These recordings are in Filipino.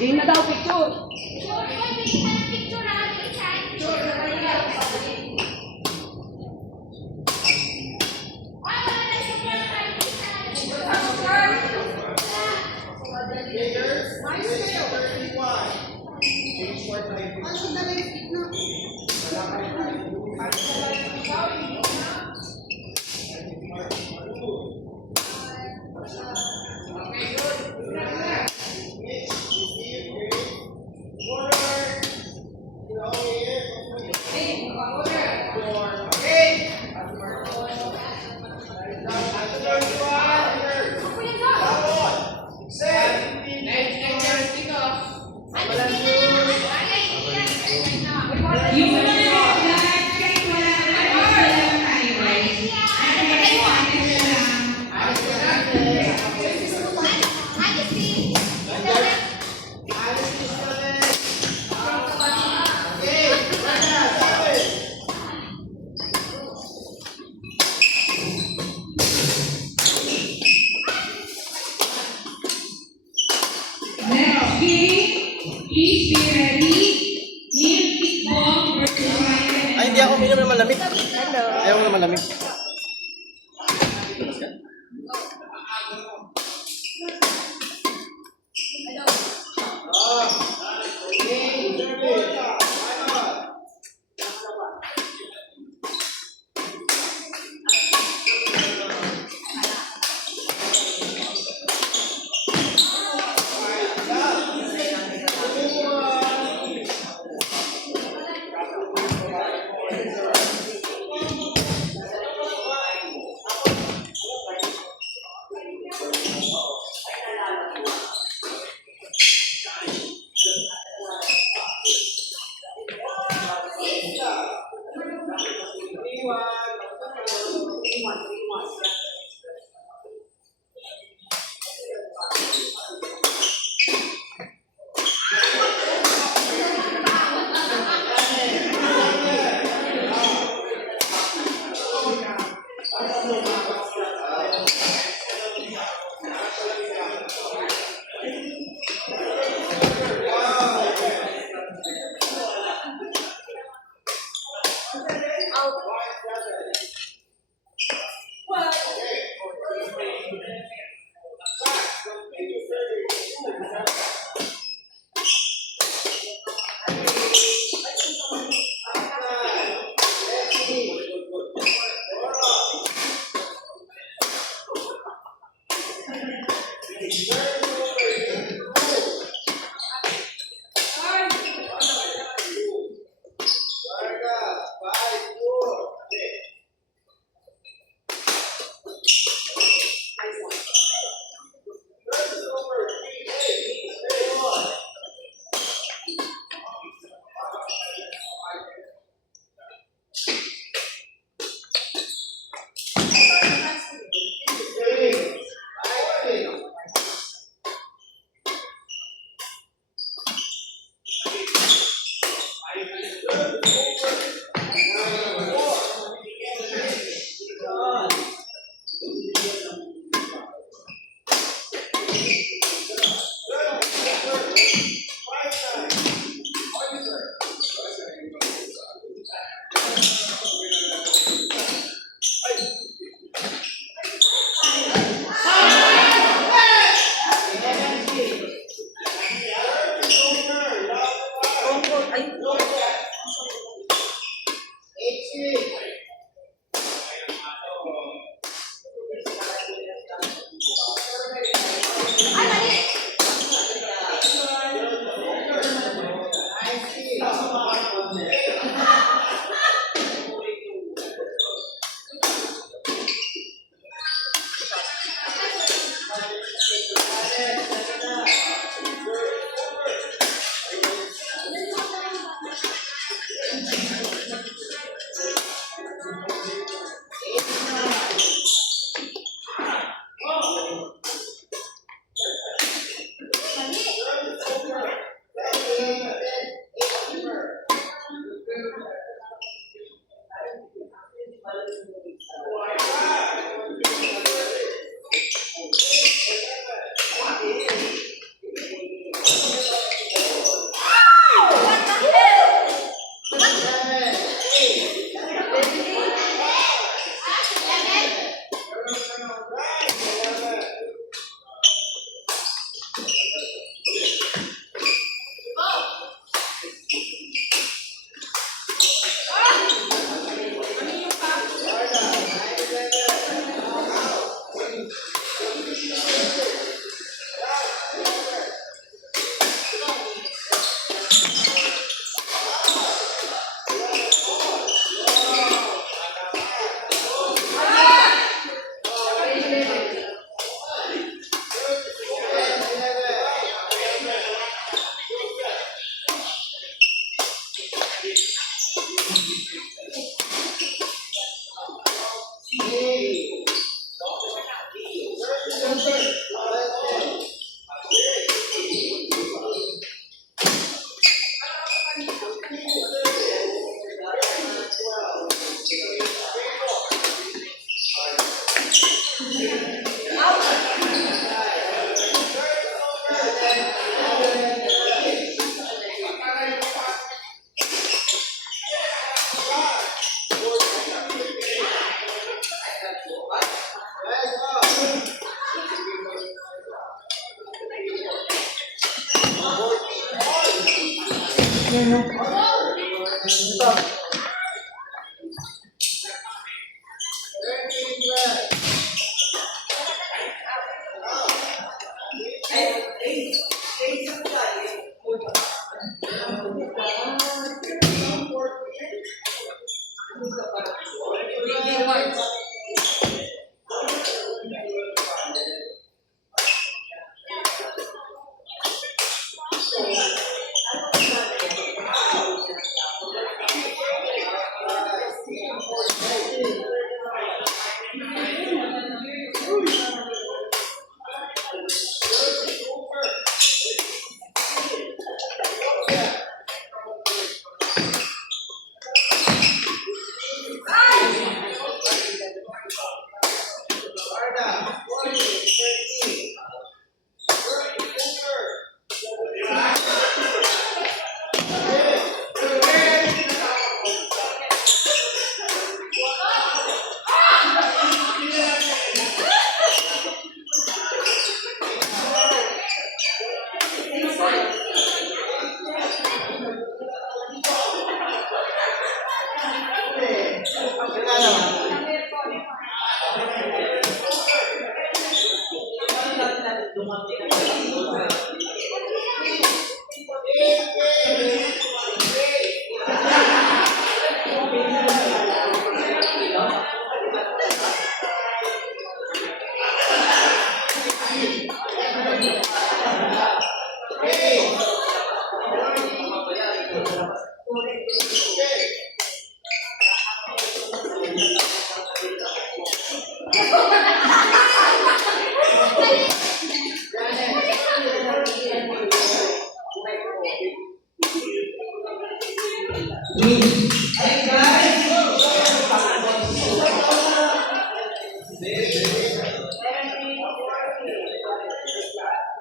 Game na daw, picture. Ay, hindi ako minum ng malamig. Hello. Ayaw mo ng malamig.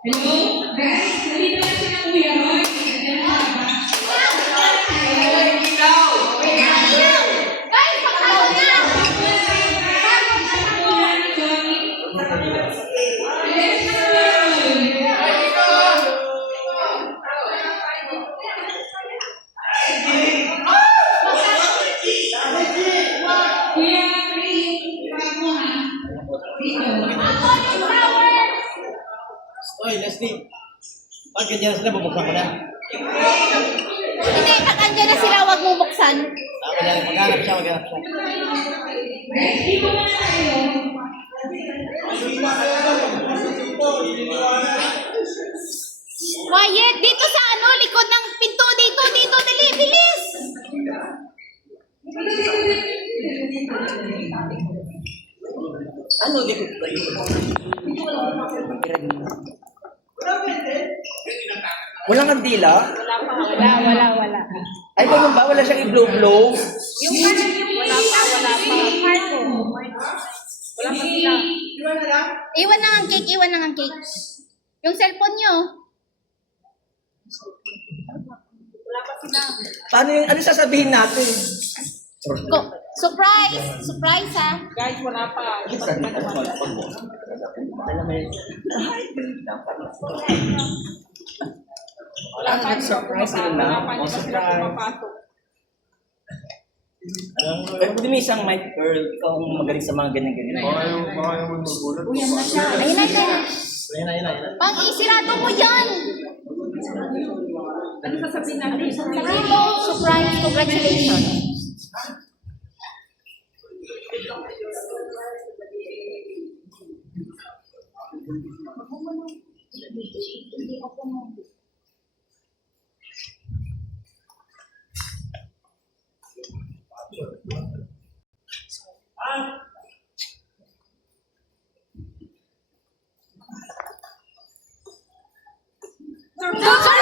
Hello, guys. Nandito na si Kuya Roy. Kuya Ray, bago ha. Dito. Oy, Leslie. Pag ganyan sila, bubuksan ko na. Hindi, nakandyan na sila, wag mo buksan. Ako na, maghanap siya. Guys, dito na tayo. Quiet, dito sa ano, likod ng pinto, dito, dali, bilis. Ano likod ba yun? Walang kandila? Wala. Ay, ganun ba? Wala siyang i-blow-blow? Yung parang yung wala pa. Wala pa sila. Iwan na ang cake. Yung cellphone nyo. Wala pa sila. Paano yung, ano sasabihin natin? Surprise ha. Guys, wala pa. Wala pa. Surprise sila na. Wala pa. Hindi pa sila pumapasok. Pero pwede may isang mic girl, ikaw ang magaling sa mga ganyan-ganyan. Ayun na. Pang-isirado mo yan. Ano sasabihin natin? Sabihin mo, surprise, congratulations. Surprise!